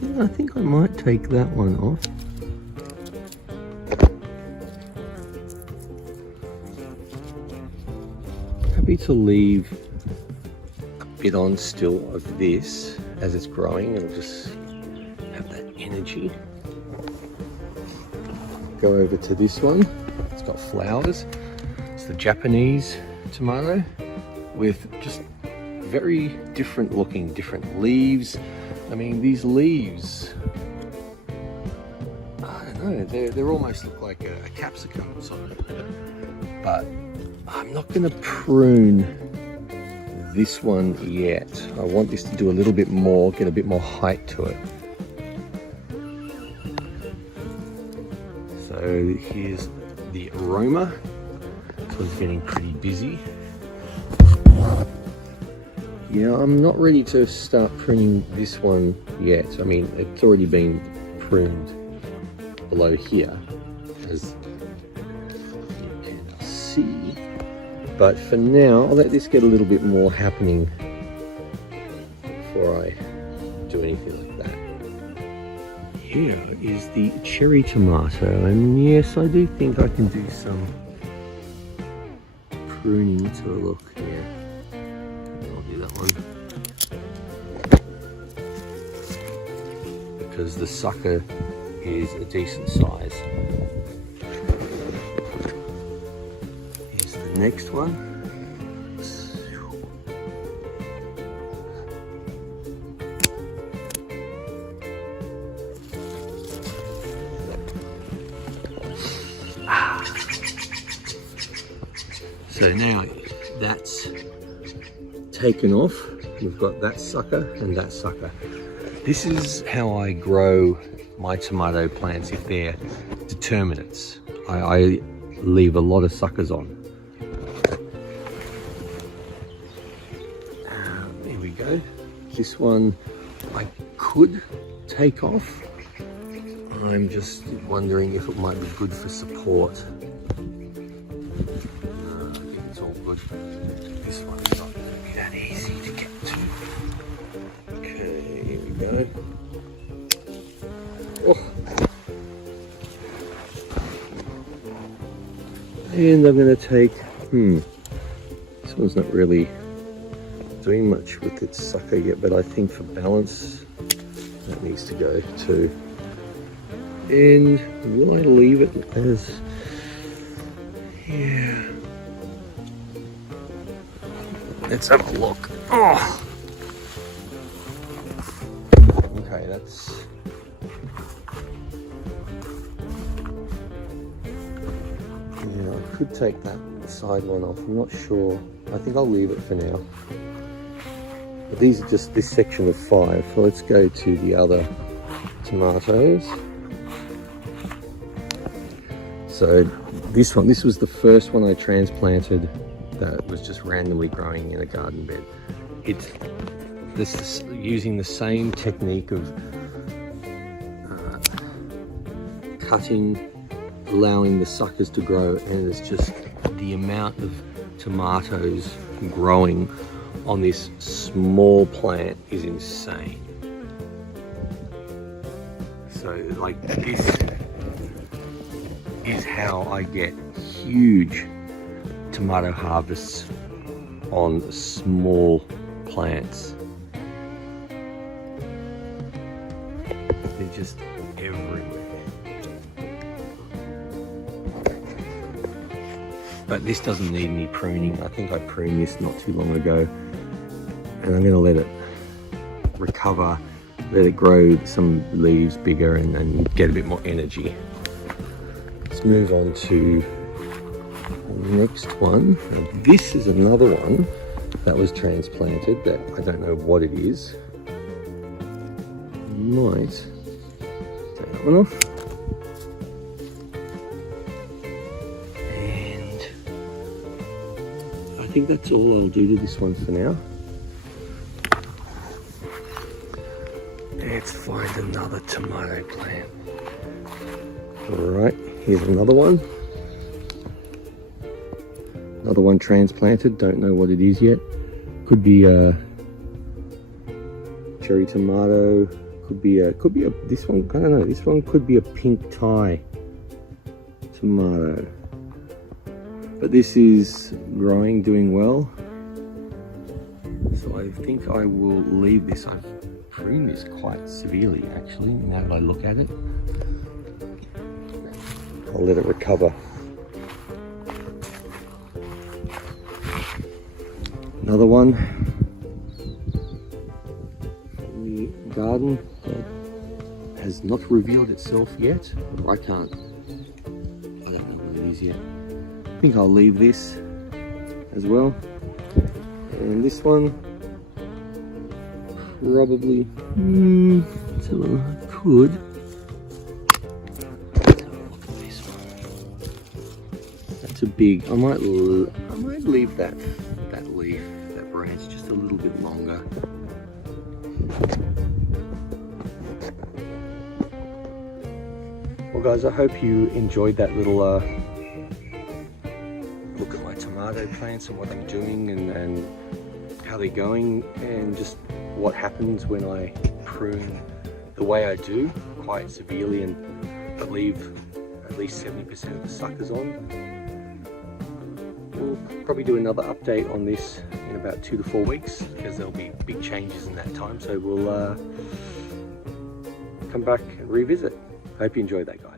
Yeah, I think I might take that one off. Happy to leave a bit on still of this as it's growing. It'll just have that energy. Go over to this one. It's got flowers. It's the Japanese tomato with just very different looking, different leaves. I mean, these leaves, I don't know, they almost look like a capsicum sort of, but I'm not going to prune this one yet. I want this to do a little bit more, get a bit more height to it. So here's the aroma. This one's getting pretty busy. Yeah, I'm not ready to start pruning this one yet. I mean, it's already been pruned below here, as you can see. But for now, I'll let this get a little bit more happening before I do anything like that. Here is the cherry tomato, and yes, I do think I can do some pruning to a look here. I'll do that one because the sucker is a decent size. Here's the next one. So now that's taken off. We've got that sucker and that sucker. This is how I grow my tomato plants if they're determinates. I leave a lot of suckers on. There we go. This one I could take off. I'm just wondering if it might be good for support. This one's not going to be that easy to get to. Okay, here we go. Oh. And I'm going to take, this one's not really doing much with its sucker yet, but I think for balance, that needs to go too. And will I leave it as, yeah. Let's have a look. Oh! Okay, that's... Yeah, I could take that side one off. I'm not sure. I think I'll leave it for now. But these are just this section of 5. So let's go to the other tomatoes. So this one, this was the first one I transplanted that was just randomly growing in a garden bed. This is using the same technique of cutting, allowing the suckers to grow, and it's just the amount of tomatoes growing on this small plant is insane. So like this is how I get huge tomato harvests on small plants. They're just everywhere. But this doesn't need any pruning. I think I pruned this not too long ago, and I'm going to let it recover, let it grow some leaves bigger and get a bit more energy. Let's move on to the next one. Now, this is another one that was transplanted that I don't know what it is. Might take that one off. And I think that's all I'll do to this one for now. Let's find another tomato plant. Alright, here's another one. Another one transplanted, don't know what it is yet. Could be a cherry tomato, Could be a this one, I don't know, this one could be a pink Thai tomato. But this is growing, doing well. So I think I will leave this. I've pruned this quite severely actually, now that I look at it. I'll let it recover. Another one from the garden that has not revealed itself yet. I don't know what it is yet. I think I'll leave this as well. And this one, probably, so I could. Let's have a look at this one. That's a big. I might leave that leaf, that branch, just a little bit longer. Well, guys, I hope you enjoyed that little look at my tomato plants and what I'm doing and how they're going, and just what happens when I prune the way I do, quite severely, but leave at least 70% of the suckers on. We'll probably do another update on this in about 2 to 4 weeks, because there'll be big changes in that time, so we'll come back and revisit. Hope you enjoyed that, guys.